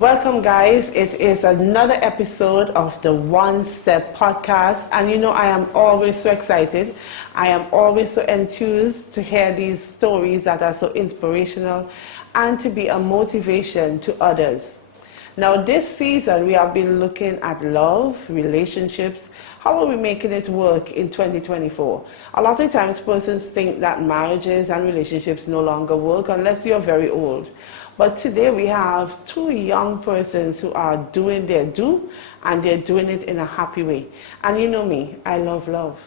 Welcome, guys. It is another episode of the One Step podcast. And you know, I am always so excited. I am always so enthused to hear these stories that are so inspirational and to be a motivation to others. Now, this season, we have been looking at love, relationships. How are we making it work in 2024? A lot of times, persons think that marriages and relationships no longer work unless you're very old. But today we have two young persons who are doing their due, and they're doing it in a happy way. And you know me, I love love.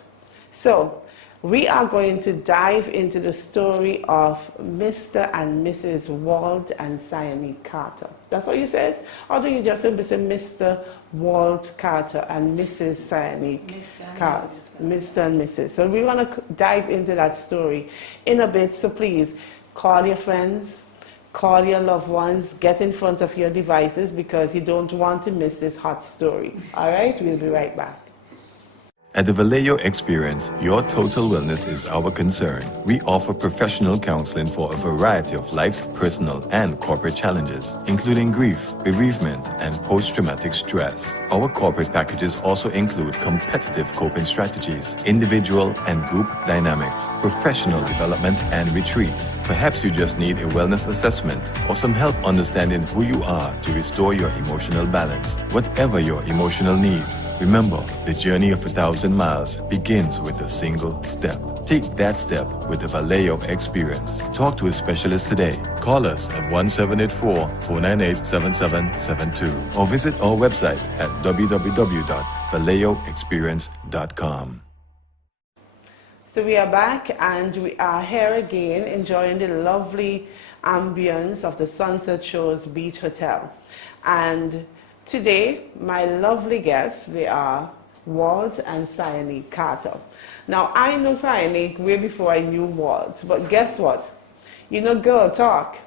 So we are going to dive into the story of Mr. and Mrs. Walt and Sianique Carter. That's what you said? Or do you just simply say Mr. Walt Carter and Mrs. Sianique Carter? Mr. and Mrs. So we want to dive into that story in a bit. So please call your friends. Call your loved ones, get in front of your devices because you don't want to miss this hot story. All right, we'll be right back. At the Vallejo Experience, your total wellness is our concern. We offer professional counseling for a variety of life's personal and corporate challenges, including grief, bereavement, and post-traumatic stress. Our corporate packages also include competitive coping strategies, individual and group dynamics, professional development, and retreats. Perhaps you just need a wellness assessment or some help understanding who you are to restore your emotional balance. Whatever your emotional needs, remember, the journey of 1,000 miles begins with a single step. Take that step with the Vallejo Experience. Talk to a specialist today. Call us at 1-784-498-7772 or visit our website at www.vallejoexperience.com. So we are back and we are here again enjoying the lovely ambience of the Sunset Shores Beach Hotel. And today, my lovely guests, they are Walt and Sianique Carter. Now, I know Sianique way before I knew Walt, but guess what? You know girl talk.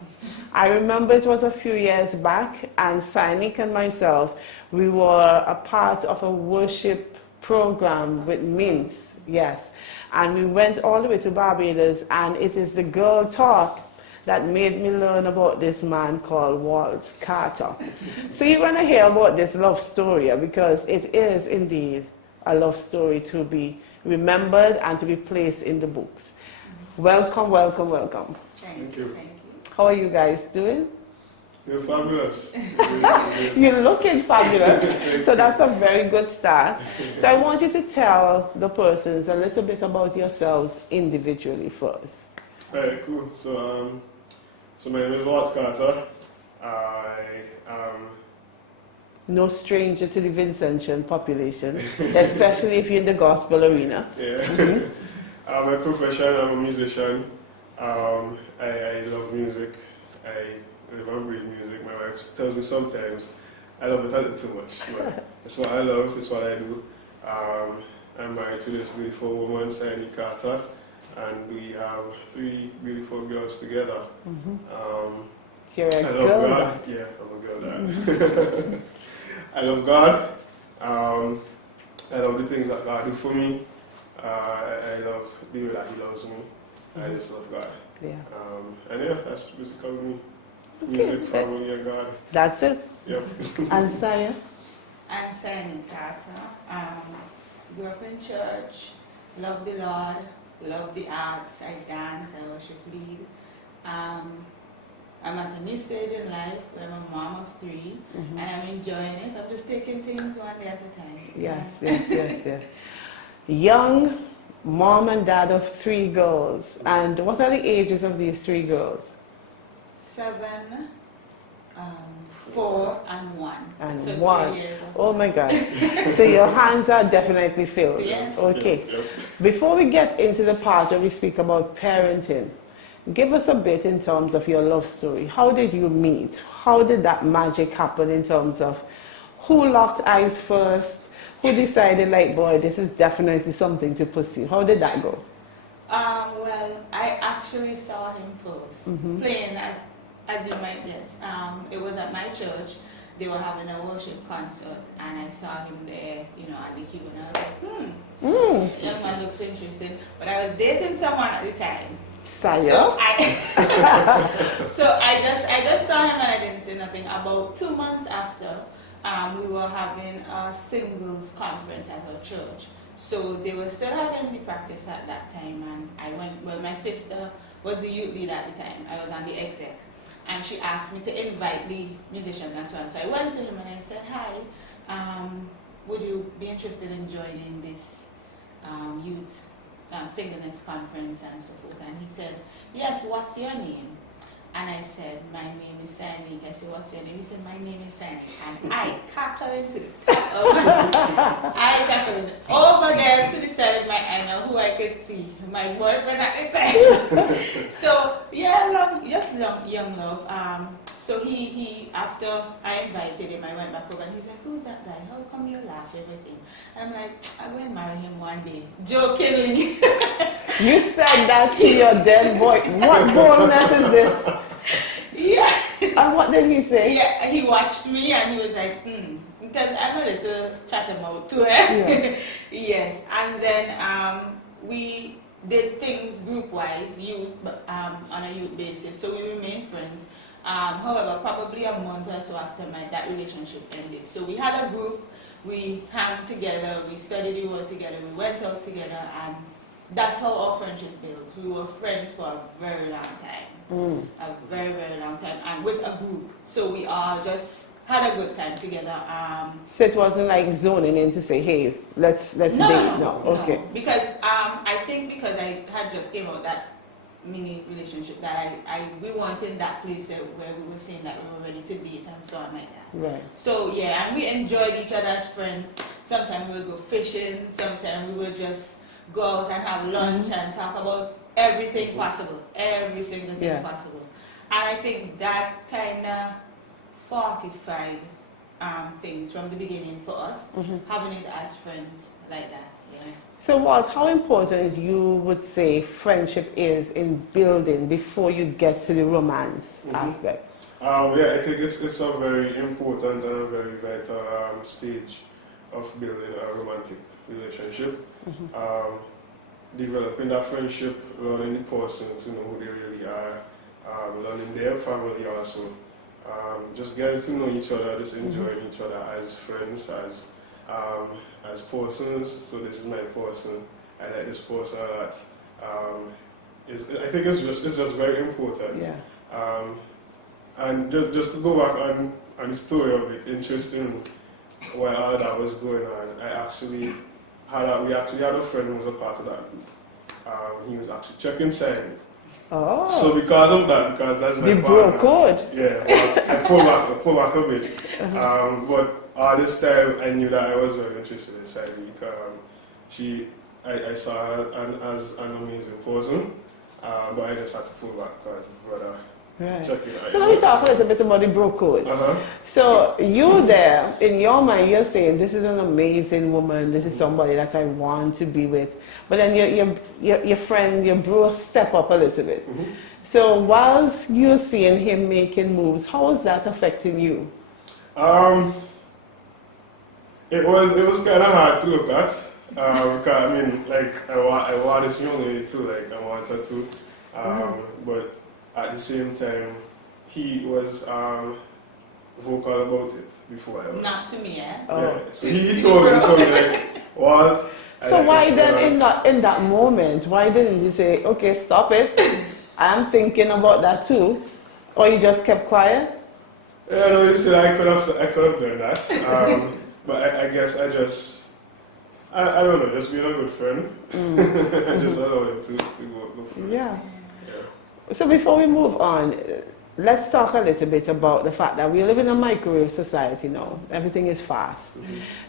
I remember it was a few years back, and Sianique and myself, we were a part of a worship program with Mints, yes. And we went all the way to Barbados, and it is the girl talk that made me learn about this man called Walt Carter. So you're going to hear about this love story because it is indeed a love story to be remembered and to be placed in the books. Welcome, welcome, welcome. Thank you. How are you guys doing? You're fabulous. You're looking fabulous. So that's a very good start. So I want you to tell the persons a little bit about yourselves individually first. Alright, cool. So my name is Walt Carter. I am no stranger to the Vincentian population, especially if you're in the gospel arena. Yeah. Mm-hmm. I'm a profession, I'm a musician. I love music. I live and breathe music. My wife tells me sometimes I love it a little too much. But it's what I love, it's what I do. I'm married to this beautiful woman, Sianique Carter. And we have 3 beautiful girls together. Mm-hmm. I love God. Yeah, I'm a girl dad. Mm-hmm. I love God. I love the things that God do for me. I love the way that He loves me. Mm-hmm. I just love God. Yeah. And yeah, that's basically me. Music, family, and God. That's it. Yep. And Saya? I'm Sianique Carter. Grew up in church. Love the Lord. Love the arts, I dance, I worship lead. I'm at a new stage in life where I'm a mom of 3, mm-hmm. and I'm enjoying it. I'm just taking things one day at a time. Yes. Young mom and dad of 3 girls. And what are the ages of these 3 girls? 7, 4, and 1. And so 1. 3 years. Oh my God. So your hands are definitely filled. Yes. Okay. Yep. Before we get into the part where we speak about parenting, give us a bit in terms of your love story. How did you meet? How did that magic happen in terms of who locked eyes first? Who decided, like, boy, this is definitely something to pursue? How did that go? Well, I actually saw him first, mm-hmm. playing as you might guess. It was at my church. They were having a worship concert, and I saw him there, at the keyboard, and I was like, young man looks interesting. But I was dating someone at the time. Saya? So I just saw him and I didn't say nothing. nothing. About 2 months after, we were having a singles conference at our church. So they were still having the practice at that time, and I went. Well, my sister was the youth leader at the time. I was on the exec, and she asked me to invite the musicians and so on. So I went to him and I said, "Hi, would you be interested in joining this youth singleness conference and so forth?" And he said, "Yes, what's your name?" And I said, "My name is Sianique." I said, "What's your name?" He said, "My name is Sianique." And I cackled into the top of I cackled over there to the side of my eye now, who I could see. My boyfriend at the time. So, yeah, young love. So he after I invited him, I went back over and he said, "Who's that guy? How come you laugh everything?" And I'm like, "I'm going to marry him one day." Jokingly. You said that to your dead boy. What boldness is this? Yeah. And what did he say? Yeah, he watched me and he was like, because I'm a little chattermouth too, eh? Yeah. Yes. And then we did things group-wise, on a youth basis. So we remained friends. However, probably a month or so after that relationship ended. So we had a group, we hung together, we studied the word together, we went out together, and that's how our friendship built. We were friends for a very long time. A very, very long time, and with a group. So we all just had a good time together. So it wasn't like zoning in to say, "Hey, let's date." No, okay. Because I think because I had just came out that mini relationship that we weren't in that place where we were saying that we were ready to date and so on like that. Right. So yeah, and we enjoyed each other as friends. Sometimes we would go fishing. Sometimes we would just go out and have lunch and talk about everything possible, every single thing possible. And I think that kind of fortified things from the beginning for us, having it as friends like that. Yeah. So Walt, how important you would say friendship is in building before you get to the romance aspect? Yeah, I think it's a very important and a very vital stage of building a romantic relationship. Developing that friendship, learning the person to know who they really are, learning their family also, just getting to know each other, just enjoying each other as friends, as persons. So this is my person, I like this person a lot. I think it's just very important. Yeah. And just to go back on the story of it, interesting, while all that was going on, we actually had a friend who was a part of that group. He was actually checking Sianique. Oh. So because of that, because that's my partner. broke code. Yeah, I pull back a bit. But all this time I knew that I was very interested in Sianique. I saw her as an amazing person, but I just had to pull back because brother. Right. Checking. So let me talk a little bit about the bro code. So you there, in your mind, you're saying, "This is an amazing woman, this is somebody that I want to be with." But then your friend, your bro, step up a little bit. So whilst you're seeing him making moves, how is that affecting you? It was kind of hard to look at. Because I mean, like I want this young lady too, like I want her to. But at the same time, he was vocal about it before I was. Not to me, eh? Yeah. So he told me like, "What?" So why then in that moment, why didn't you say, "Okay, stop it, I'm thinking about that too," or you just kept quiet? Yeah, no, you see, I could have done that, but I guess I don't know, just being a good friend, I just allowed him to go for it. Yeah. So before we move on, let's talk a little bit about the fact that we live in a microwave society now. Everything is fast.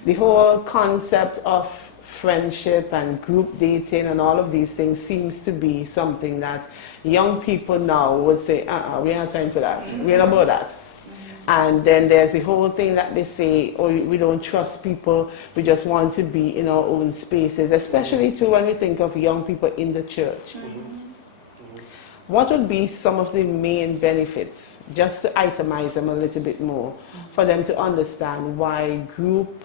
The whole concept of friendship and group dating and all of these things seems to be something that young people now would say, we don't have time for that. We're not about that. And then there's the whole thing that they say, "Oh, we don't trust people, we just want to be in our own spaces," especially too when we think of young people in the church. What would be some of the main benefits, just to itemize them a little bit more, for them to understand why group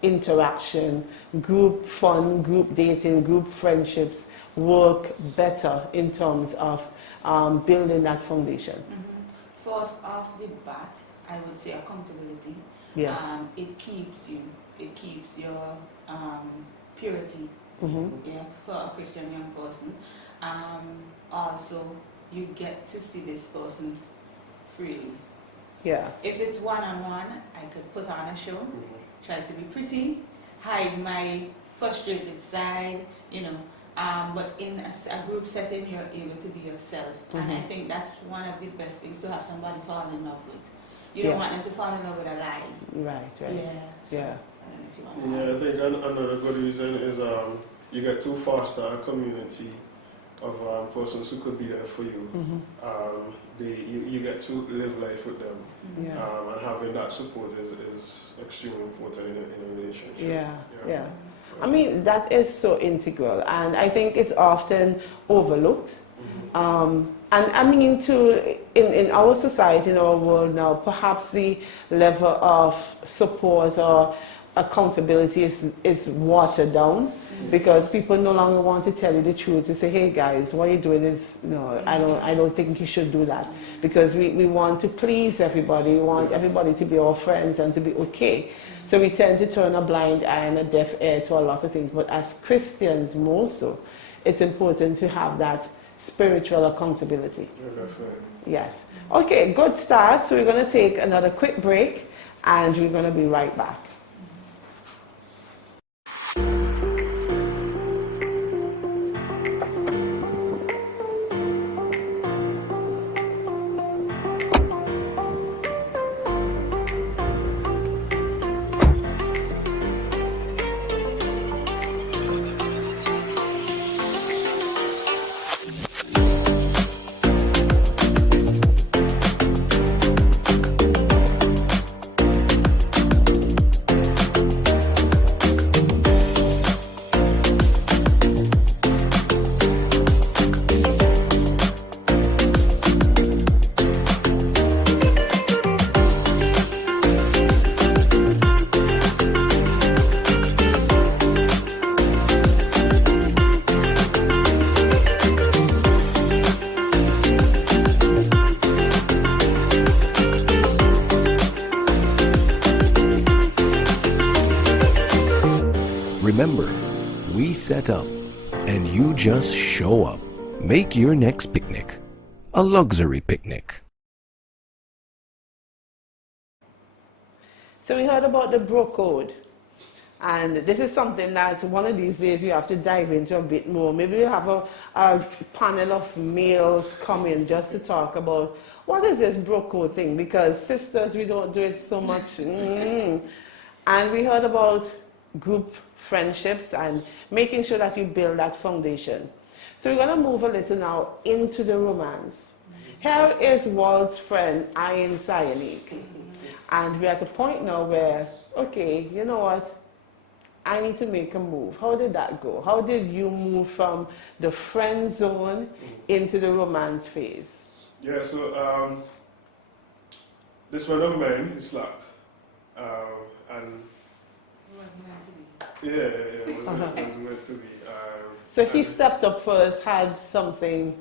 interaction, group fun, group dating, group friendships work better in terms of building that foundation? First off the bat, I would say, accountability. Yes. It keeps your purity, yeah, for a Christian young person. Also, you get to see this person freely. Yeah. If it's one-on-one, I could put on a show, try to be pretty, hide my frustrated side, you know. But in a group setting, you're able to be yourself. And I think that's one of the best things to have somebody fall in love with. You don't want them to fall in love with a lie. Right. Yeah. So, Yeah. I don't know if you want to I think another good reason is you get to foster a community of persons who could be there for you. You get to live life with them. And having that support is extremely important in a relationship. Yeah. I mean, that is so integral, and I think it's often overlooked. And I mean, in our society, in our world now, perhaps the level of support or accountability is watered down, because people no longer want to tell you the truth. To say, hey guys, what you're doing is, no, I don't think you should do that, because we want to please everybody. We want everybody to be our friends and to be okay. So we tend to turn a blind eye and a deaf ear to a lot of things. But as Christians more so, it's important to have that spiritual accountability. Yeah, definitely. Yes. Okay, good start. So we're going to take another quick break, and we're going to be right back. Remember, we set up and you just show up. Make your next picnic a luxury picnic. So we heard about the bro code, and this is something that one of these days you have to dive into a bit more. Maybe we'll have a panel of males come in just to talk about what is this bro code thing, because sisters, we don't do it so much. And we heard about group friendships and making sure that you build that foundation. So we're going to move a little now into the romance. Here is Walt's friend, Walt and Sianique. And we're at a point now where, okay, you know what? I need to make a move. How did that go? How did you move from the friend zone into the romance phase? Yeah, so this friend of mine, he slacked. And it was meant to be. So he stepped up first, had something.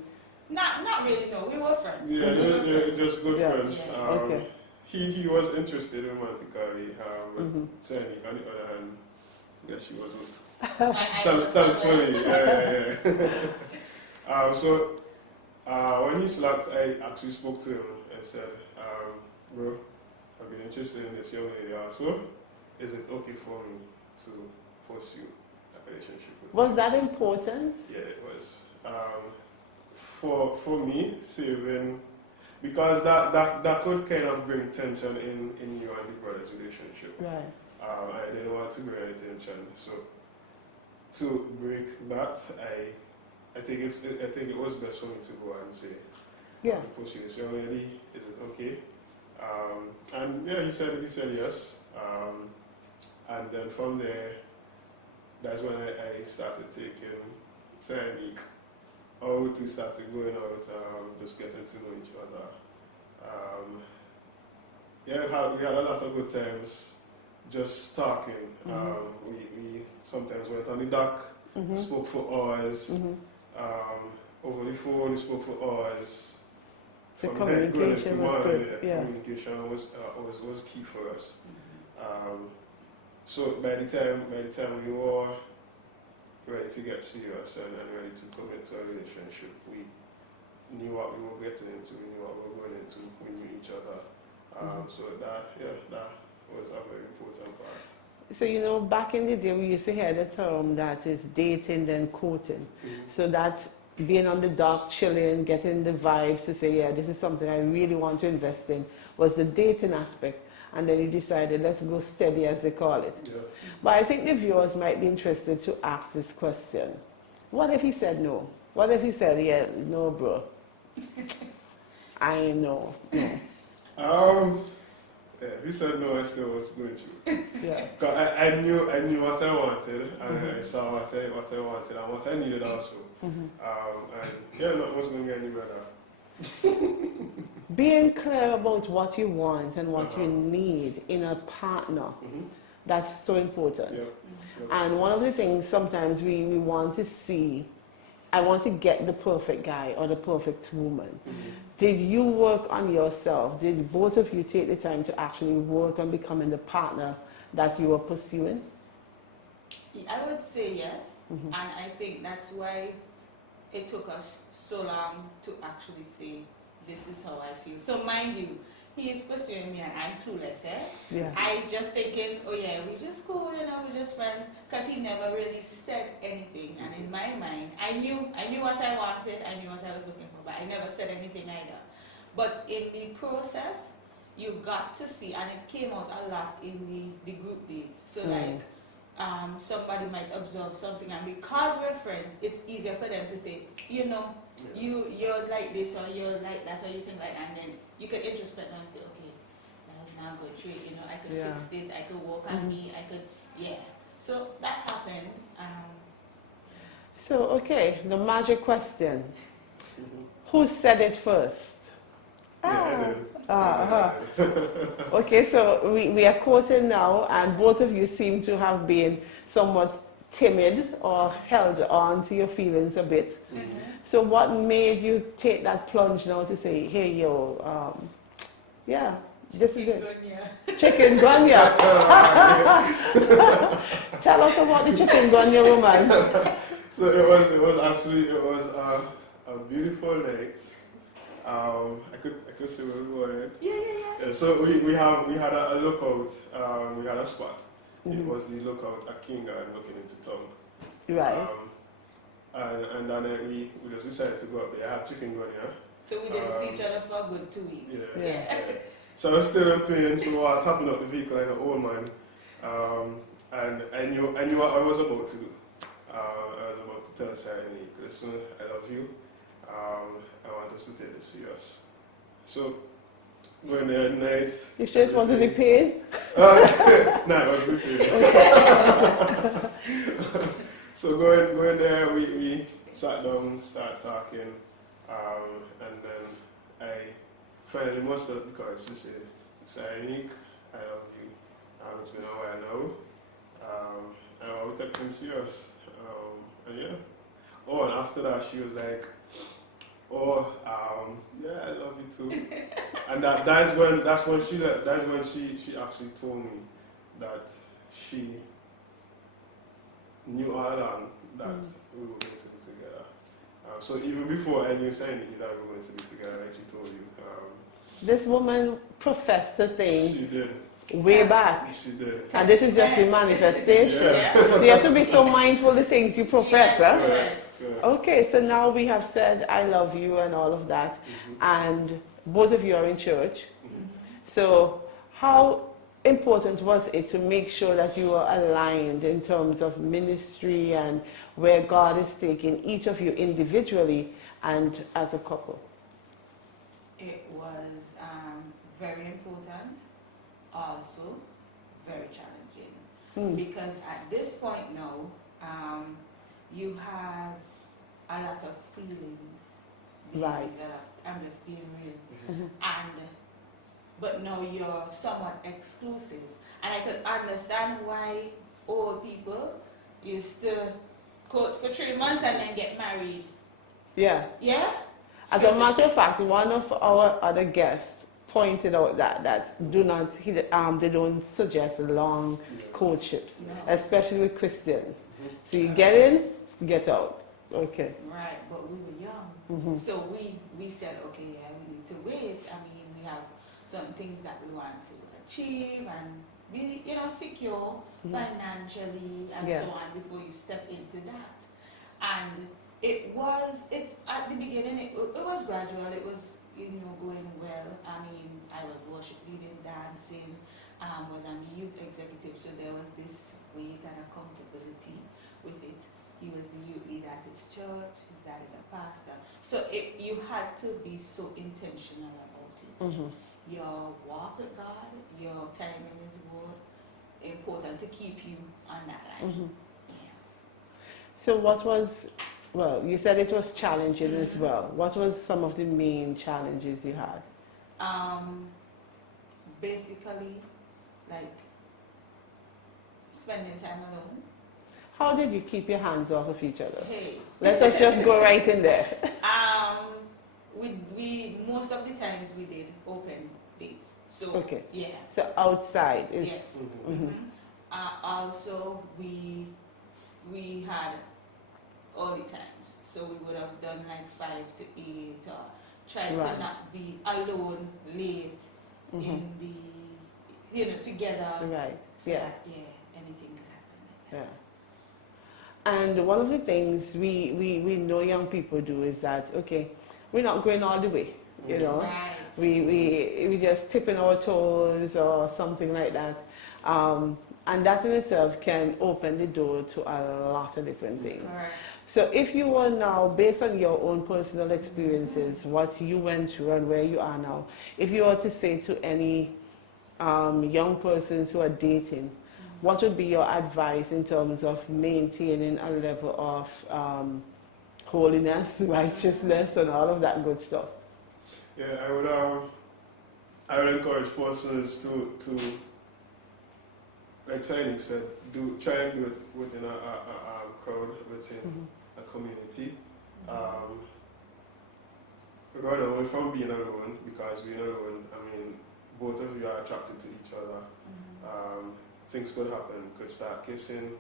Not really, no. We were friends. Yeah, they're just good friends. Yeah. Okay. He was interested romantically, but Sianique, on the other hand, yeah, she wasn't. Thankfully, yeah. So when he slapped, I actually spoke to him and said, bro, I've been interested in this young lady also. Is it okay for me to pursue a relationship with her? Was that important? Yeah, it was. For me, saving, because that could kind of bring tension in you and the brother's relationship. Right. I didn't want to bring any tension, so to break that, I think it was best for me to go and say, Yeah. to pursue this young lady, is it okay? And yeah, he said yes. And then from there, that's when I started taking Sianique out. We started going out, just getting to know each other. We had a lot of good times just talking. We sometimes went on the dock, spoke for hours. Over the phone, we spoke for hours. The from then going into communication was one, good. Yeah. communication was key for us. So by the time we were ready to get serious and ready to commit to a relationship, we knew what we were getting into, we knew what we were going into, we knew each other. So that was a very important part. So, you know, back in the day, we used to hear the term that is dating then courting. So that being on the dock, chilling, getting the vibes to say, yeah, this is something I really want to invest in, was the dating aspect. And then you decided, let's go steady, as they call it. Yeah. But I think the viewers might be interested to ask this question. What if he said no? What if he said, yeah, no, bro? I know. No. Yeah, if he said no, I still was going through. Yeah. Cause I knew what I wanted, and I saw what I wanted and what I needed also. And yeah, nothing was going to get any better. Being clear about what you want and what you need in a partner, that's so important. Yeah. And one of the things sometimes we want to see, I want to get the perfect guy or the perfect woman. Did you work on yourself? Did both of you take the time to actually work on becoming the partner that you were pursuing? I would say yes, and I think that's why it took us so long to actually say, this is how I feel. So mind you, he is pursuing me and I'm clueless, eh? Yeah. I just thinking, oh yeah, we just cool, you know, we just friends, because he never really said anything. And in my mind, I knew what I wanted, I knew what I was looking for, but I never said anything either. But in the process, you got to see, and it came out a lot in the group dates. So like, somebody might observe something, and because we're friends, it's easier for them to say, you know, you're like this, or you're like that, or you think like that, and then you can introspect and say, okay, that was not a good trait, you know, I could fix this, I could work on me, I could, So that happened. So, okay, the magic question. Who said it first? Okay, so we are courting now, and both of you seem to have been somewhat timid or held on to your feelings a bit. So what made you take that plunge now to say, hey, yo, this is it. Chikungunya. Tell us about the chikungunya woman. So it was a beautiful night. I could say where we were. Yeah. So we had a lookout. We had a spot. It was the lookout at Kinga and looking into town. Right. And then we just decided to go up there. I had chikungunya. So we didn't see each other for a good 2 weeks. Yeah. So I was still in pain, so I was tapping up the vehicle like an old man. And I knew what I was about to do. I was about to tell Sianique, listen, I love you. I want us to take this serious. So, going there at night. You sure it wasn't the pain? No, it wasn't the pain. So going there, we sat down, started talking, and then I finally mustered because she said, Sianique, I love you. It's been a while now. And I will take things serious. And yeah. Oh, and after that, she was like, yeah, I love you too. And that's when she actually told me that she knew all along that we were going to be together. So even before I knew Sianique that we were going to be together, like she told you. This woman professed the thing. She did. Way back. She did. And this is just the manifestation. So you have to be so mindful of the things you profess. Correct. Okay, so now we have said I love you and all of that, and both of you are in church. So how important was it to make sure that you were aligned in terms of ministry and where God is taking each of you individually and as a couple? It was very important, also very challenging, because at this point now, you have a lot of feelings. Right. I'm just being real. But now you're somewhat exclusive. And I could understand why old people used to court for 3 months and then get married. Yeah. Yeah? As a matter of fact, one of our other guests pointed out that they don't suggest long courtships, especially with Christians. So you get in, get out. Okay. Right, but we were young, so we said, okay, yeah, we need to wait. I mean, we have some things that we want to achieve and be, secure financially and so on before you step into that. And it's at the beginning, it was gradual. It was going well. I mean, I was worship leading, dancing, was on the youth executive, so there was this weight and accountability with it. He was the youth leader at his church. His dad is a pastor. So you had to be so intentional about it. Your walk with God, your time in His Word, important to keep you on that line. So what was, well, you said it was challenging as well. What was some of the main challenges you had? Basically, like spending time alone. How did you keep your hands off of each other? Hey. Let us just go right in there. We most of the times we did open dates. So okay. Yeah. So outside is. Yes. Also we had early times, so we would have done like 5 to 8 or try to not be alone late in the together. Right. So that, anything could happen like that. And one of the things we know young people do is that, okay, we're not going all the way, Right. We just tipping our toes or something like that. And that in itself can open the door to a lot of different things. Correct. So if you were now, based on your own personal experiences, what you went through and where you are now, if you were to say to any young persons who are dating, what would be your advice in terms of maintaining a level of holiness, righteousness, and all of that good stuff? Yeah, I would encourage persons to like Sianique said, try and do it within a crowd, within a community. Run away from being alone, because being alone, I mean, both of you are attracted to each other. Things could happen. Could start kissing,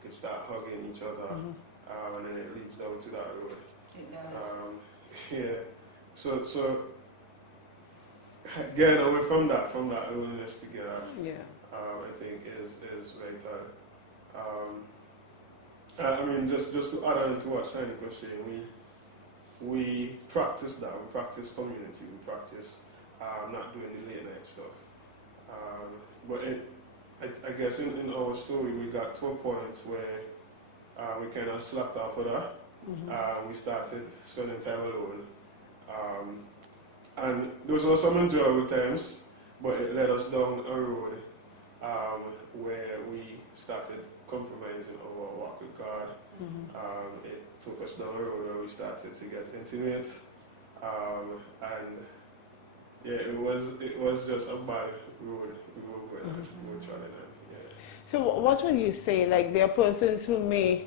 could start hugging each other, and then it leads down to that road. It does. Yeah. So getting away from that loneliness together. Yeah. I think is vital. I mean, just to add on to what Sianique was saying, we practice that. We practice community. We practice not doing the late night stuff. But I guess in our story, we got to a point where we kind of slapped off of that. We started spending time alone. And those were some enjoyable times, but it led us down a road where we started compromising our walk with God. It took us down a road where we started to get intimate, and yeah, it was just a bad road we were going we were traveling on. Yeah. So what would you say, like there are persons who may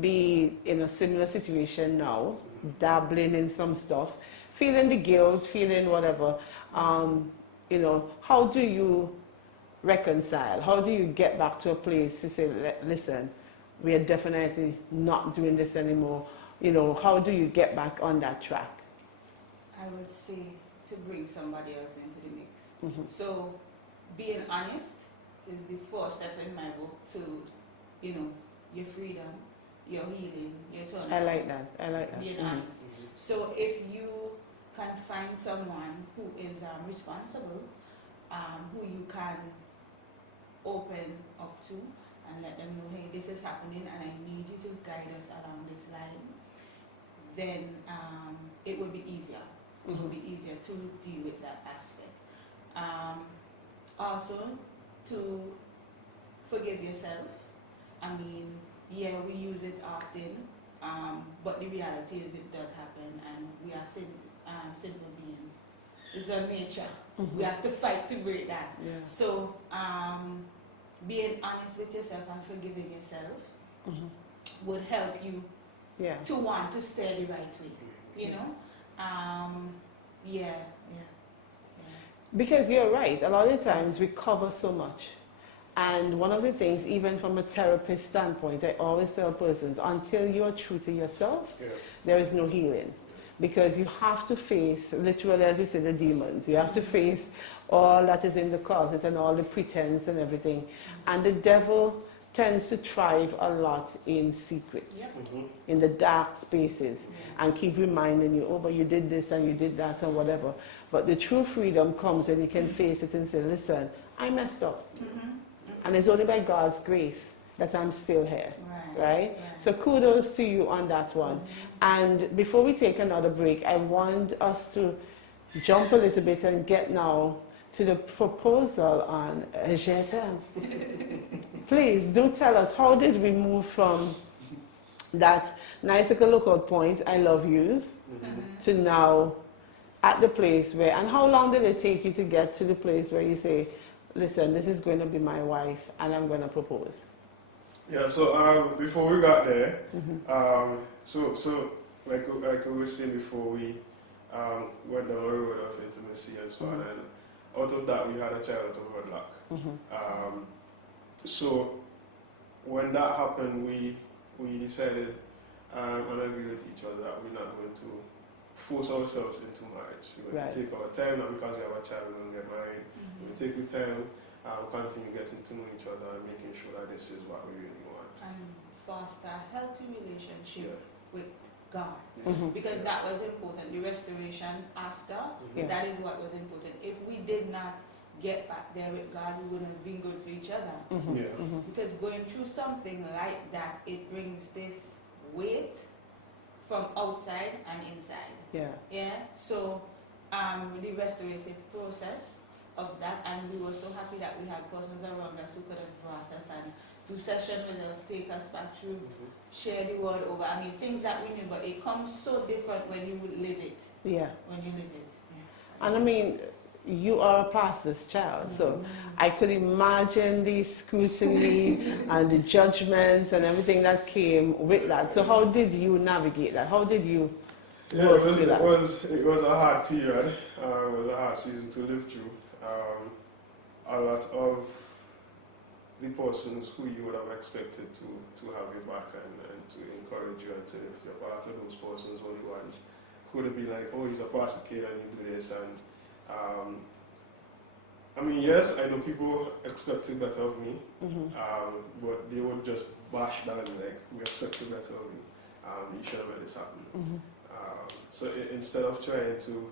be in a similar situation now, dabbling in some stuff, feeling the guilt, feeling whatever, how do you reconcile? How do you get back to a place to say, listen, we are definitely not doing this anymore? How do you get back on that track? I would say to bring somebody else into the mix. So being honest is the first step in my book to, your freedom, your healing, your turnaround. I like that. Being honest. So if you can find someone who is responsible, who you can open up to and let them know, hey, this is happening and I need you to guide us along this line, then it will be easier. It will be easier to deal with that aspect. Also, to forgive yourself. I mean, yeah, we use it often, but the reality is it does happen, and we are sinful beings. It's our nature. We have to fight to break that. Yeah. So, being honest with yourself and forgiving yourself would help you to want to stay the right way, Yeah. Because you're right, a lot of times we cover so much. And one of the things, even from a therapist standpoint, I always tell persons, until you're true to yourself, there is no healing. Because you have to face, literally as you say, the demons. You have to face all that is in the closet and all the pretense and everything. And the devil tends to thrive a lot in secrets, in the dark spaces, and keep reminding you, oh, but you did this and you did that and whatever. But the true freedom comes when you can face it and say, listen, I messed up. And it's only by God's grace that I'm still here, right? So kudos to you on that one. And before we take another break, I want us to jump a little bit and get now to the proposal on Jozelle. Please do tell us, how did we move from that nice little lookout point, I love yous, to now at the place where, and how long did it take you to get to the place where you say, listen, this is going to be my wife and I'm going to propose? Yeah, so before we got there, so like I was saying before, we went down a road of intimacy and so on, and out of that we had a child out of wedlock. So when that happened, we decided and agreed with each other that we're not going to force ourselves into marriage. We're going to take our time, not because we have a child, we're going to get married. We're going to take the time, continue getting to know each other and making sure that this is what we really want. And foster a healthy relationship with God. Mm-hmm. Because that was important. The restoration after, that is what was important. If we did not get back there with God, we wouldn't have been good for each other. Mm-hmm. Yeah. Mm-hmm. Because going through something like that, it brings this weight from outside and inside. Yeah. Yeah. So the restorative process of that, and we were so happy that we had persons around us who could have brought us and do session with us, take us back through, share the word over. I mean, things that we knew, but it comes so different when you live it. Yeah. When you live it. Yeah. So. And I mean, you are a pastor's child, so I could imagine the scrutiny and the judgments and everything that came with that. So how did you navigate that? How did you work through that? It was a hard period. It was a hard season to live through. A lot of the persons who you would have expected to have your back and to encourage you and to lift you up, a lot of those persons were the ones who would have been like, oh, he's a pastor kid and you do this. And I mean, yes, I know people expected better of me, but they would just bash down like, we expected better of you. You shouldn't let this happen. So instead of trying to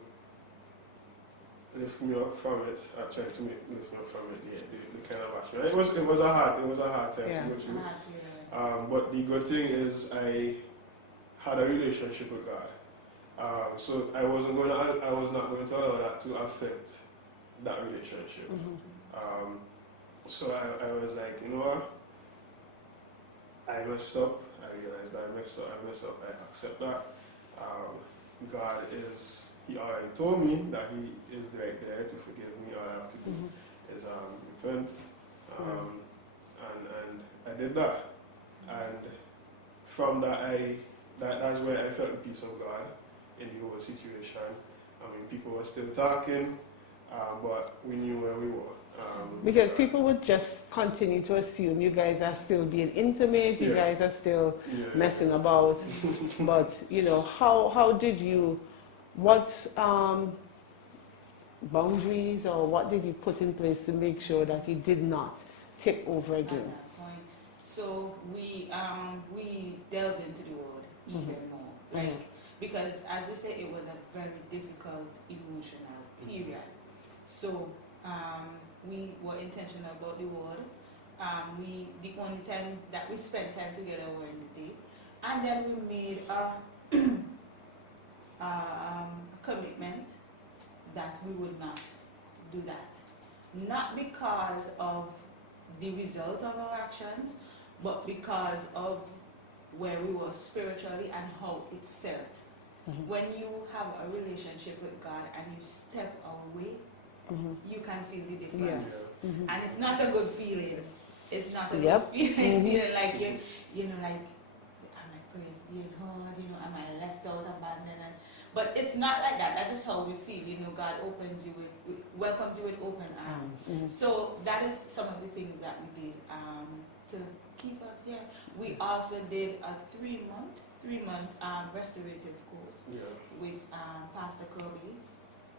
lift me up from it, trying to lift me up from it, they kind of bash me. It was a hard time to go through. But the good thing is I had a relationship with God. So I was not going to allow that to affect that relationship. So I was like, you know what? I messed up. I realized that I messed up. I accept that. God He already told me that He is right there to forgive me. All I have to do is repent. And I did that. And from that, that's where I felt the peace of God in the whole situation. I mean, people were still talking, but we knew where we were. Because people would just continue to assume you guys are still being intimate, you guys are still messing about. But, you know, how did you, what boundaries or what did you put in place to make sure that you did not take over again? At that point. So we delved into the word even more. Like, because as we say, it was a very difficult emotional period. So we were intentional about the word. The only time that we spent time together were in the day. And then we made a commitment that we would not do that. Not because of the result of our actions, but because of where we were spiritually and how it felt. When you have a relationship with God and you step away, you can feel the difference. And it's not a good feeling. It's not a good feeling. Feeling like you know, like, am I praise being heard? You know, am I left out, abandoned? But it's not like that. That is how we feel. You know, God welcomes you with open arms. So that is some of the things that we did to keep us here. We also did a three-month restorative course with Pastor Kirby.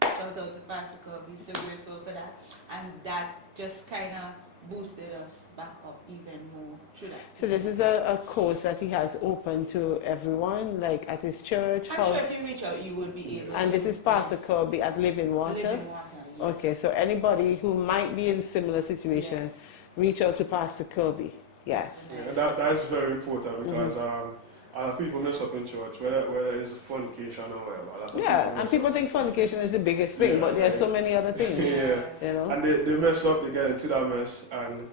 Shout out to Pastor Kirby, so grateful for that. And that just kind of boosted us back up even more through that. So this is a course that he has open to everyone, like at his church? I'm sure if you reach out, you will be able to. And this is Pastor Kirby at Living Water? Living Water, yes. Okay, so anybody who might be in similar situations, reach out to Pastor Kirby. Yes. Yeah, that is very important because a lot of people mess up in church, whether it's fornication or whatever. Yeah, and people think fornication is the biggest thing, but there are so many other things. You know? And they mess up, they get into that mess, and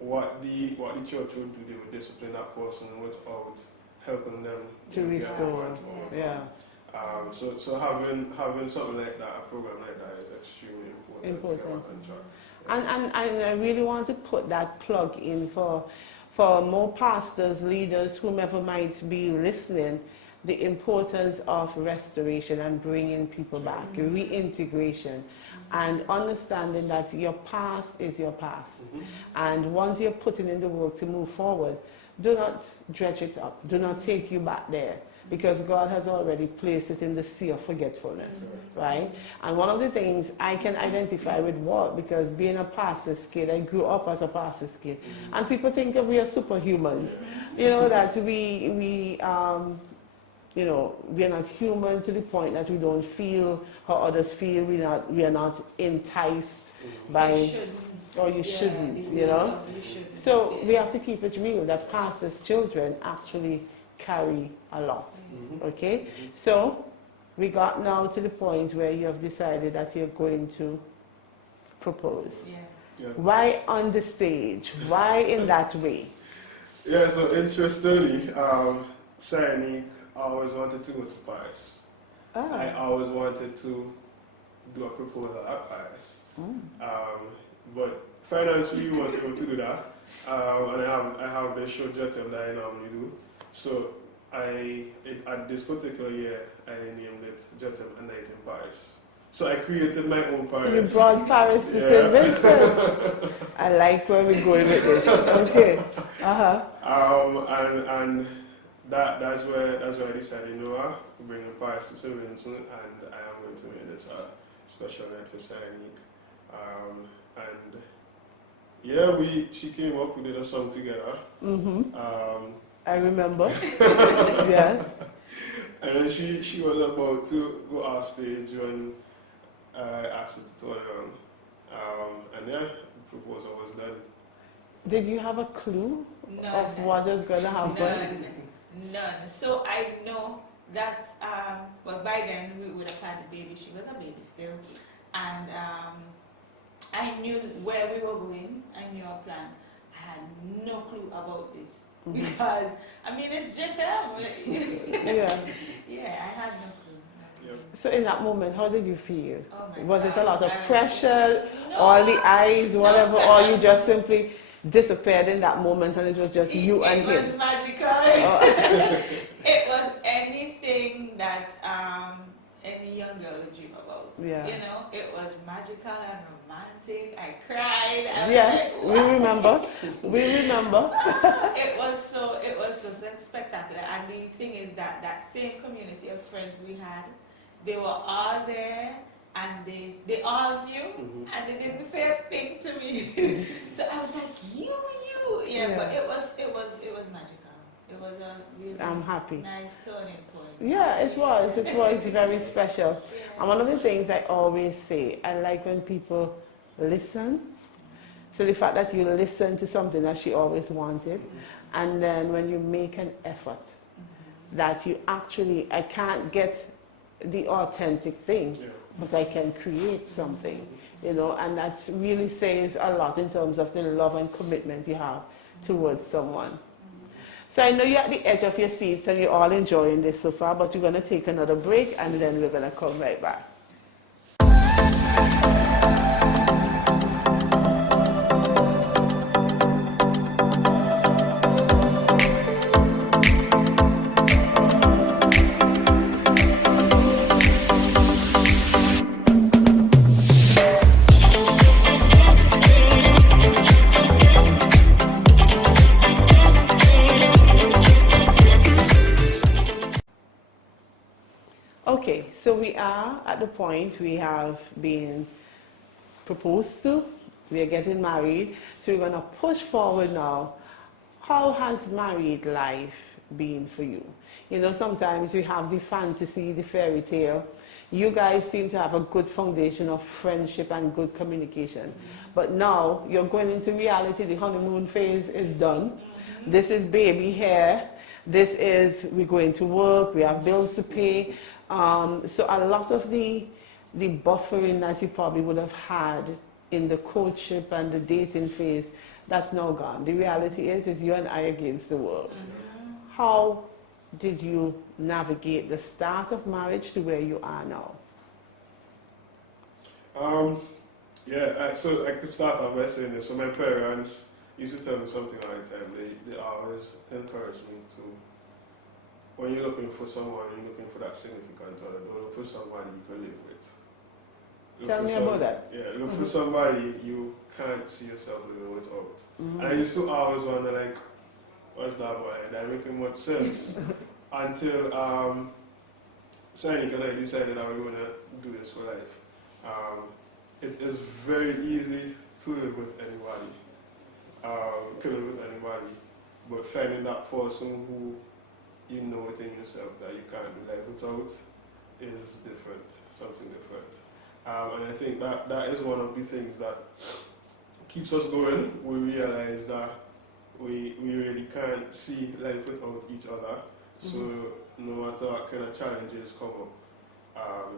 what the church would do, they would discipline that person without helping them to restore. Yeah. So having something like that, a program like that, is extremely important. And I really want to put that plug in for more pastors, leaders, whomever might be listening, the importance of restoration and bringing people back, reintegration, and understanding that your past is your past. And once you're putting in the work to move forward, do not dredge it up. Do not take you back there, because God has already placed it in the sea of forgetfulness, right? And one of the things I can identify with Walt, because being a pastor's kid, I grew up as a pastor's kid, and people think that we are superhumans, you know, that we are not human to the point that we don't feel how others feel. We are not enticed by, or you shouldn't, you know. So we have to keep it real that pastors' children actually carry a lot. Okay, so we got now to the point where you have decided that you're going to propose. Why on the stage? Why in that way? Yeah, so interestingly, Sianique always wanted to go to Paris. I always wanted to do a proposal at Paris. But financially, we want to go to do that. And I have this show Jozelle that I normally do. So at this particular year, I named it Jozelle, A Night in Paris. So I created my own Paris. You brought Paris to St. Vincent. I like where we're going with this. Okay. And that's where I decided, you know what, bring Paris to St. Vincent, and I am going to make this a special night for Sianique. And yeah, she came up, we did a song together. I remember. Yes. And then she was about to go off stage when I asked her to turn around. And yeah, the proposal was done. Did you have a clue of what was going to happen? None. So I know that, well, by then we would have had a baby. She was a baby still. And I knew where we were going. I knew our plan. I had no clue about this. Because, I mean, it's Jozelle. Yeah, I had no clue. So in that moment, how did you feel? Oh was God, it a lot of pressure, No. all the eyes, whatever, or you just simply disappeared in that moment and it was just you and him? It was magical. It was anything that any young girl would dream about. Yeah. You know, it was magical and romantic. I cried. Yes, we remember. We remember. It was so spectacular. And the thing is that same community of friends we had, they were all there, and they all knew, and they didn't say a thing to me. So I was like, you, yeah. But it was magical. It was a really I'm happy. Nice turning point. Yeah, it was. It was very special. Yeah. And one of the things I always say, I like when people listen. So the fact that you listen to something that she always wanted, and then when you make an effort, that you actually, I can't get the authentic thing, but I can create something, you know, and that really says a lot in terms of the love and commitment you have towards someone. So I know you're at the edge of your seats and you're all enjoying this so far, but you're going to take another break and then we're going to come right back. we are at the point we have been proposed to, we are getting married, so we're going to push forward now. How has married life been for you? You know, sometimes we have the fantasy, the fairy tale. You guys seem to have a good foundation of friendship and good communication. But now you're going into reality. The honeymoon phase is done. This is baby hair. This is, we're going to work, we have bills to pay. So a lot of the buffering that you probably would have had in the courtship and the dating phase, that's now gone. The reality is you and I against the world. How did you navigate the start of marriage to where you are now? So I could start off by saying this. So my parents used to tell me something all the time. They always encouraged me to, when you're looking for someone, you're looking for that significant other, don't look for somebody you can live with. Tell me about that. Yeah, look for somebody you can't see yourself living without. And I used to always wonder, like, what's that boy? That making much sense. Until Sianique and I decided that we want to do this for life. It is very easy to live with anybody. But finding that person who you know within yourself that you can't live without is different, something different. And I think that is one of the things that keeps us going. We realize that we really can't see life without each other. So no matter what kind of challenges come up,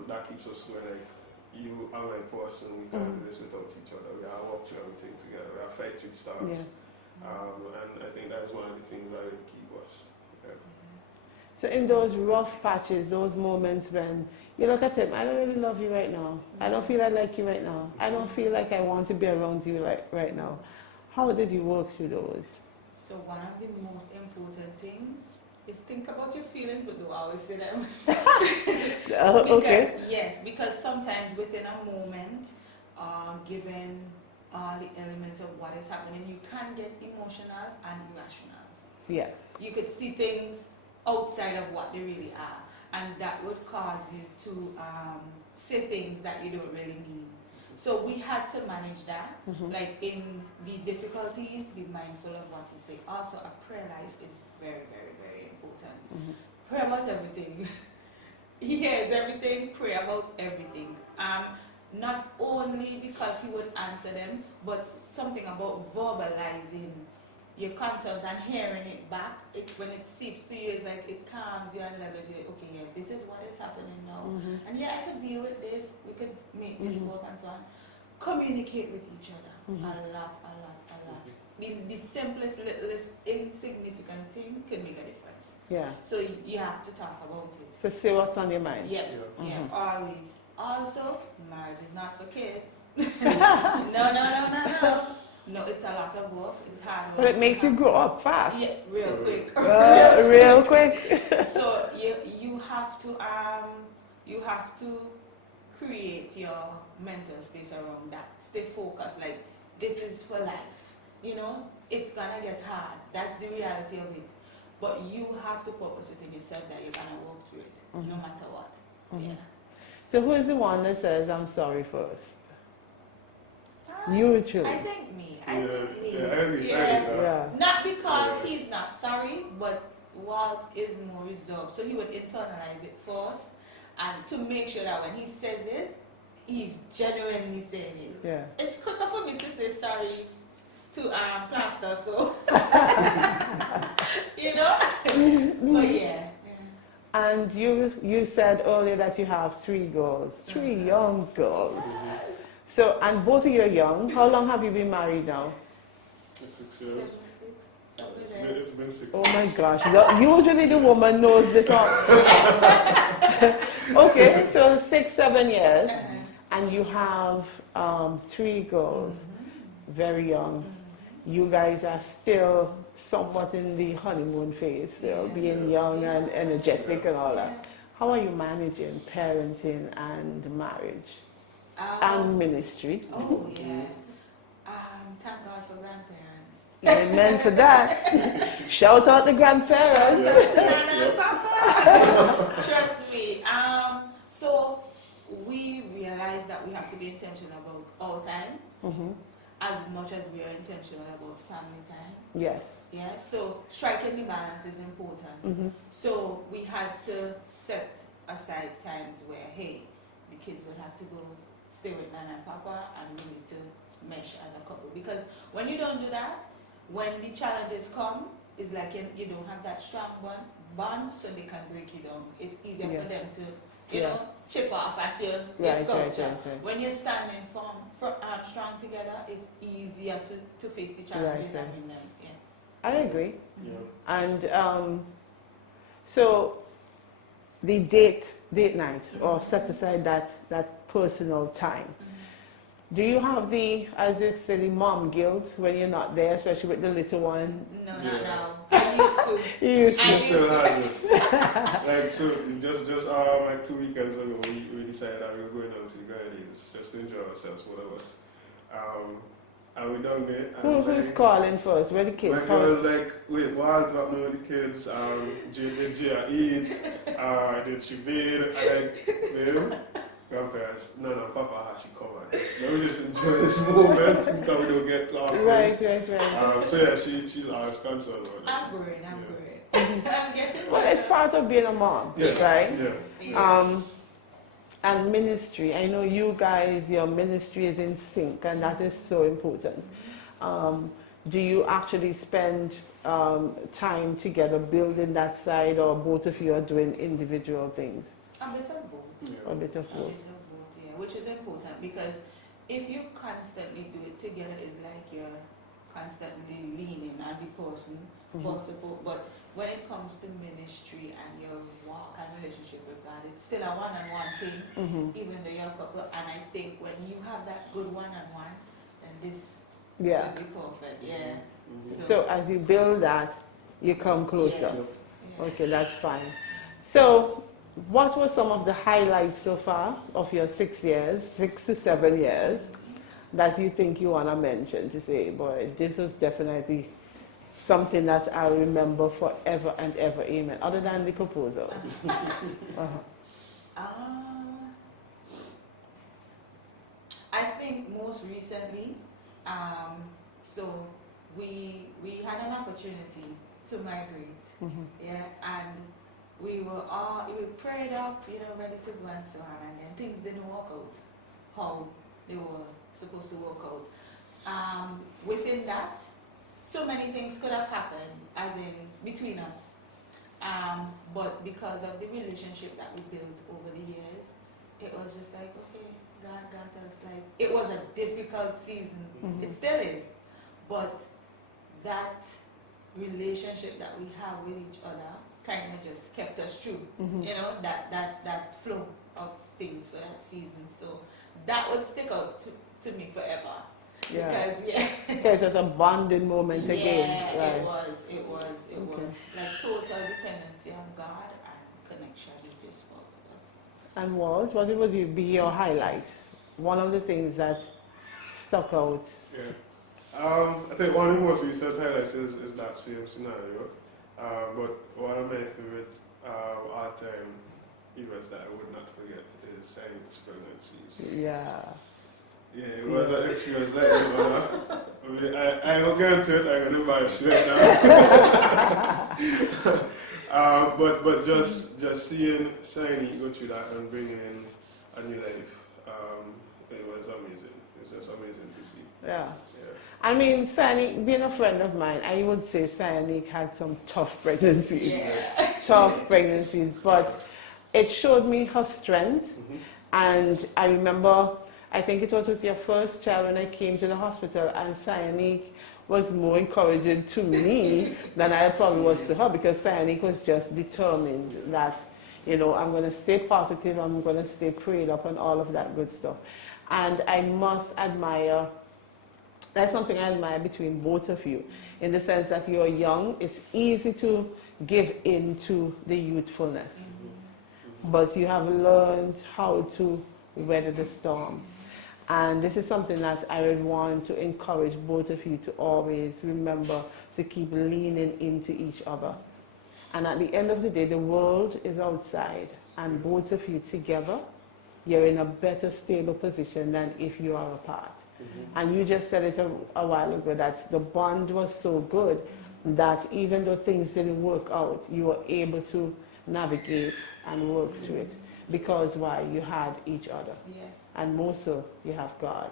that keeps us going. Like, you are my person, we can't do this without each other. We are walk through everything together. We are fight through storms. And I think that is one of the things that will keep us. Yeah. So in those rough patches, those moments when you look at him, I don't really love you right now. I don't feel I like you right now. I don't feel like I want to be around you right now. How did you work through those? So one of the most important things is think about your feelings, but don't always say them. Okay. Yes, because sometimes within a moment, given all the elements of what is happening, you can get emotional and irrational. Yes. You could see things outside of what they really are, and that would cause you to say things that you don't really mean. So we had to manage that, like in the difficulties, be mindful of what you say. Also, a prayer life is very, very, very important. Pray about everything. He hears everything, pray about everything. Not only because he would answer them, but something about verbalizing your concerns and hearing it back. When it seeps to you, it's like it calms you and levels you. Okay, yeah, this is what is happening now. And yeah, I could deal with this. We could make this work and so on. Communicate with each other. A lot. The simplest, littlest, insignificant thing can make a difference. Yeah. So you have to talk about it. So say what's on your mind. Yeah, always. Also, marriage is not for kids. No. No, it's a lot of work. It's hard work. But it makes you grow up fast. Yeah, real quick. Real quick. So you have to create your mental space around that. Stay focused. Like, this is for life. You know, it's gonna get hard. That's the reality of it. But you have to purpose it in yourself that you're gonna work through it, no matter what. Yeah. So who is the one that says, I'm sorry first? You truly. I think me. Yeah. Not because he's not sorry, but Walt is more reserved. So he would internalize it first, and to make sure that when he says it, he's genuinely saying it. Yeah. It's quicker for me to say sorry to plaster, so you know. But yeah. And you said earlier that you have 3 girls, 3 young girls. Yes. So, and both of you are young. How long have you been married now? 6 years. It's been 6 years. Oh my gosh. Usually the woman knows this all. Okay, so 6-7 years. And you have 3 girls, very young. You guys are still somewhat in the honeymoon phase, still being young and energetic and all that. How are you managing parenting and marriage and ministry? Oh yeah. Thank God for grandparents. Amen for that. Shout out the grandparents. To Nana and Papa. Trust me. So we realize that we have to be intentional about our time as much as we are intentional about family time. Yes. Yeah, so striking the balance is important. So we had to set aside times where, hey, the kids would have to go stay with Nana and Papa, and we need to mesh as a couple. Because when you don't do that, when the challenges come, it's like you don't have that strong bond, so they can break you down. It's easier for them to, you know, chip off at your sculpture. Right. When you're standing strong together, it's easier to face the challenges and win them. Yeah. I agree. Yeah. And so the date night, or set aside that personal time. Do you have the, as they say, the mom guilt when you're not there, especially with the little one? No, not now. I used to. She still has it. Like, so just like 2 weekends ago, we decided that we were going out to the Grenadines just to enjoy ourselves, both of us. And we done it. Who's calling first? Where the kids? My girl was like, wait, Walt up now with the kids. Did Gia eat? Did she bathe? And like, babe, grandparents, no, Papa has she covered. So let me just enjoy this moment because we don't get talking. Right. So yeah, she's always concerned about it. I'm growing. I'm getting Well, it's part of being a mom, right? Yeah. And ministry. I know you guys, your ministry is in sync, and that is so important. Do you actually spend time together building that side, or both of you are doing individual things? A bit of both. A bit of both. Yeah, which is important, because if you constantly do it together, it's like you're constantly leaning on the person for support. But when it comes to ministry and your walk and relationship with God, it's still a one-on-one thing, even though you're a couple. And I think when you have that good one-on-one, then this will be perfect. Yeah. So as you build that, you come closer. Yes. Yeah. Okay, that's fine. So what were some of the highlights so far of your 6 to 7 years, that you think you want to mention to say, boy, this was definitely something that I'll remember forever and ever, amen, other than the proposal? I think most recently, so we had an opportunity to migrate, and we prayed up, ready to go and so on, and then things didn't work out how they were supposed to work out. Within that, so many things could have happened, as in between us, but because of the relationship that we built over the years, it was just like, okay, God got us. Like, it was a difficult season. It still is, but that relationship that we have with each other kind of just kept us true. That flow of things for that season. So that would stick out to me forever. Yeah. Because It's just a bonding moment again. Yeah, it was like total dependency on God and connection with just both of us. And what would be your highlight? One of the things that stuck out. Yeah. I think one of the most recent highlights is that same scenario. But one of my favorite all-time events that I would not forget is Sianique's pregnancies. Yeah. Yeah, it was an experience like that. I don't get into it, I'm going to buy a sweat now. But just seeing Sianique go through that and bring in a new life, it was amazing. It's just amazing to see. Yeah. I mean, Sianique, being a friend of mine, I would say Sianique had some tough pregnancies. Tough pregnancies, but it showed me her strength. And I remember, I think it was with your first child when I came to the hospital, and Sianique was more encouraging to me than I probably was to her, because Sianique was just determined that, I'm going to stay positive, I'm going to stay prayed up and all of that good stuff. And I must admire, that's something I admire between both of you, in the sense that you're young, it's easy to give in to the youthfulness, but you have learned how to weather the storm. And this is something that I would want to encourage both of you to always remember, to keep leaning into each other. And at the end of the day, the world is outside, and both of you together, you're in a better stable position than if you are apart. And you just said it a while ago that the bond was so good that even though things didn't work out, you were able to navigate and work through it. Because why? You had each other. Yes. And more so, you have God.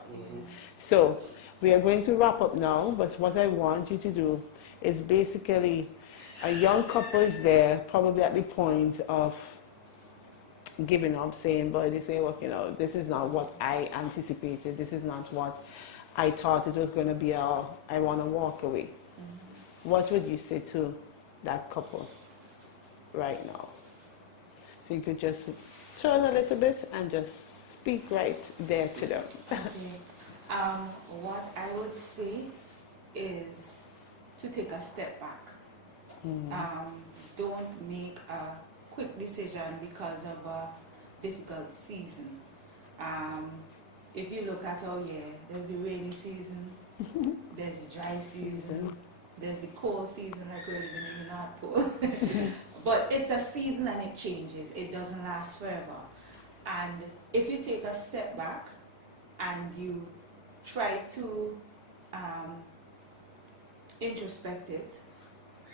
So we are going to wrap up now, but what I want you to do is basically, a young couple is there, probably at the point of giving up, saying, but they say, well, you know, this is not what I anticipated, this is not what I thought it was going to be, I want to walk away. What would you say to that couple right now? So you could just turn a little bit and just speak right there to them. What I would say is to take a step back. Don't make a quick decision because of a difficult season. If you look at our year, there's the rainy season, there's the dry season, there's the cold season, like we're living in the North Pole. But it's a season and it changes. It doesn't last forever. And if you take a step back and you try to introspect it,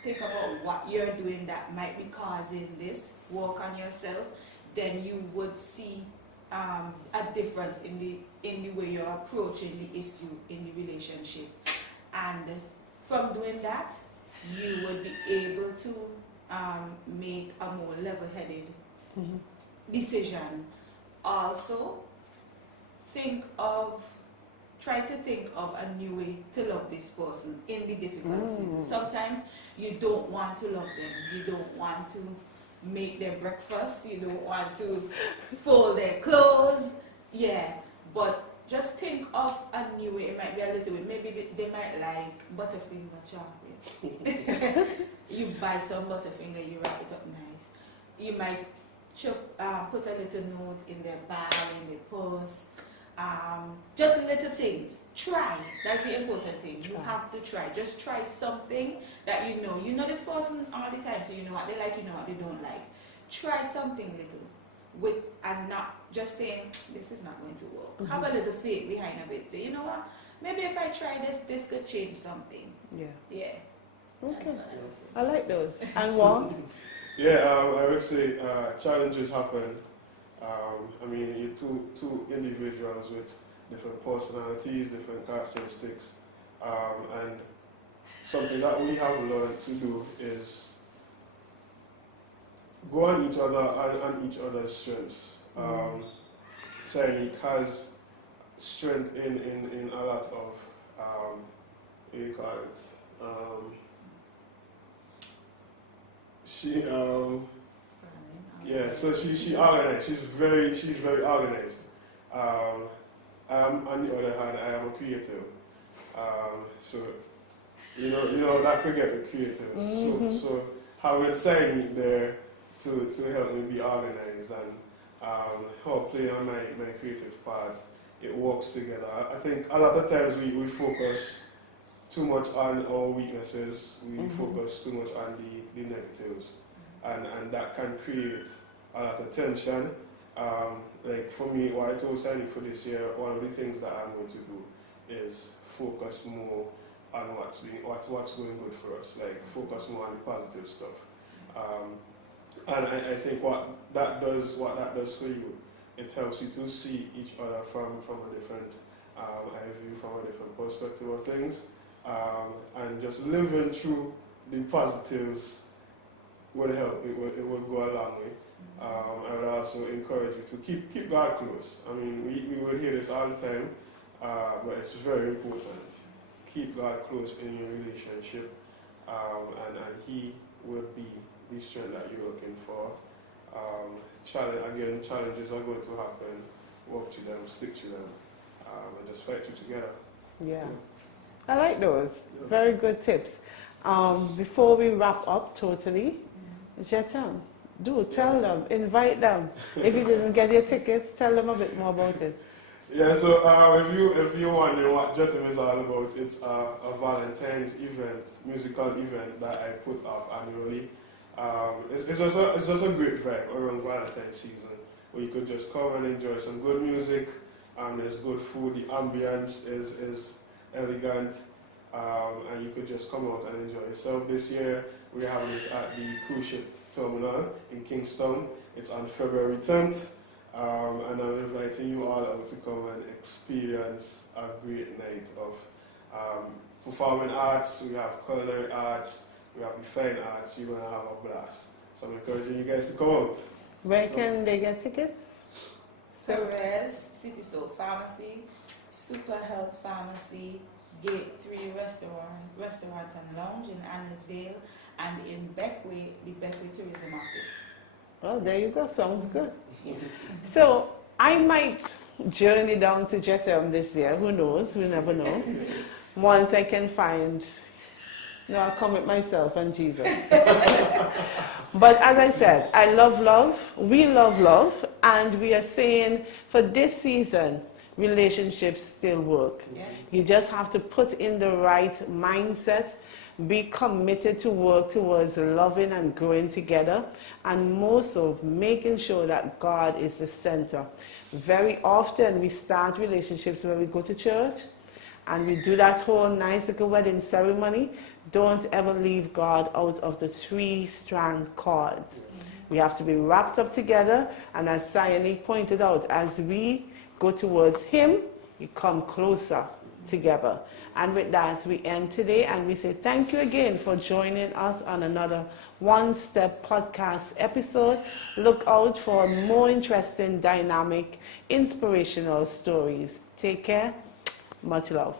think about what you're doing that might be causing this, work on yourself, then you would see a difference in the way you're approaching the issue in the relationship. And from doing that, you would be able to make a more level-headed decision. Also, try to think of a new way to love this person in the difficult season. Sometimes you don't want to love them. You don't want to make their breakfast. You don't want to fold their clothes. Yeah, but just think of a new way. It might be a little bit. Maybe they might like Butterfinger chocolate. You buy some Butterfinger, you wrap it up nice. You might put a little note in their bag, in their purse. Just little things. Try. That's the important thing. You have to try. Just try something that you know. You know this person all the time, so you know what they like, you know what they don't like. Try something little and not just saying, this is not going to work. Have a little faith behind a bit. Say, you know what? Maybe if I try this could change something. Yeah. Yeah. Okay. That's what I would say. I like those. And Walt? Yeah, I would say challenges happen. I mean, you're two individuals with different personalities, different characteristics, and something that we have learned to do is go on each other and each other's strengths. Sianique has strength in a lot of what do you call it? So she organized. She's very organized. On the other hand, I am a creative. So you know that could get me creative. So having Sianique there to help me be organized and help play on my creative part, it works together. I think a lot of times we focus too much on our weaknesses. We focus too much on the negatives, and that can create a lot of tension. Like for me, what I told Sianique for this year, one of the things that I'm going to do is focus more on what's going good for us. Like focus more on the positive stuff. And I think what that does for you, it helps you to see each other from a different eye view, from a different perspective of things, and just living through the positives would help. It would go a long way. I would also encourage you to keep God close. I mean, we will hear this all the time, but it's very important. Keep God close in your relationship, and He will be the strength that you're looking for. Challenges are going to happen. Work to them, stick to them, and just fight through together. Yeah. I like those. Yeah. Very good tips. Before we wrap up totally, Jozelle, tell them, invite them. If you didn't get your tickets, tell them a bit more about it. Yeah, so if you wonder what Jozelle is all about, it's a Valentine's event, musical event that I put off annually. It's just a great vibe around Valentine's season, where you could just come and enjoy some good music. There's good food. The ambience is elegant, and you could just come out and enjoy yourself. This year we're having it at the cruise ship terminal in Kingston. It's on February 10th, and I'm inviting you all out to come and experience a great night of performing arts. We have culinary arts. We have the fine arts. You're going to have a blast. So I'm encouraging you guys to come out. Where can they get tickets? Perez, City Soul Pharmacy, Super Health Pharmacy, Gate 3 Restaurant and Lounge in Annisvale, and in Beckway, the Beckway Tourism Office. Well, there you go. Sounds good. So I might journey down to Jozelle this year. Who knows? We never know. Once I can find, I'll come with myself and Jesus. But as I said, I love love. We love love. And we are saying for this season, relationships still work. Yeah. You just have to put in the right mindset, be committed to work towards loving and growing together, and most of making sure that God is the center. Very often we start relationships when we go to church and we do that whole nice little wedding ceremony. Don't ever leave God out of the 3-strand cords. We have to be wrapped up together, and as Sianique pointed out, as we go towards Him, we come closer together. And with that, we end today, and we say thank you again for joining us on another One Step podcast episode. Look out for more interesting, dynamic, inspirational stories. Take care. Much love.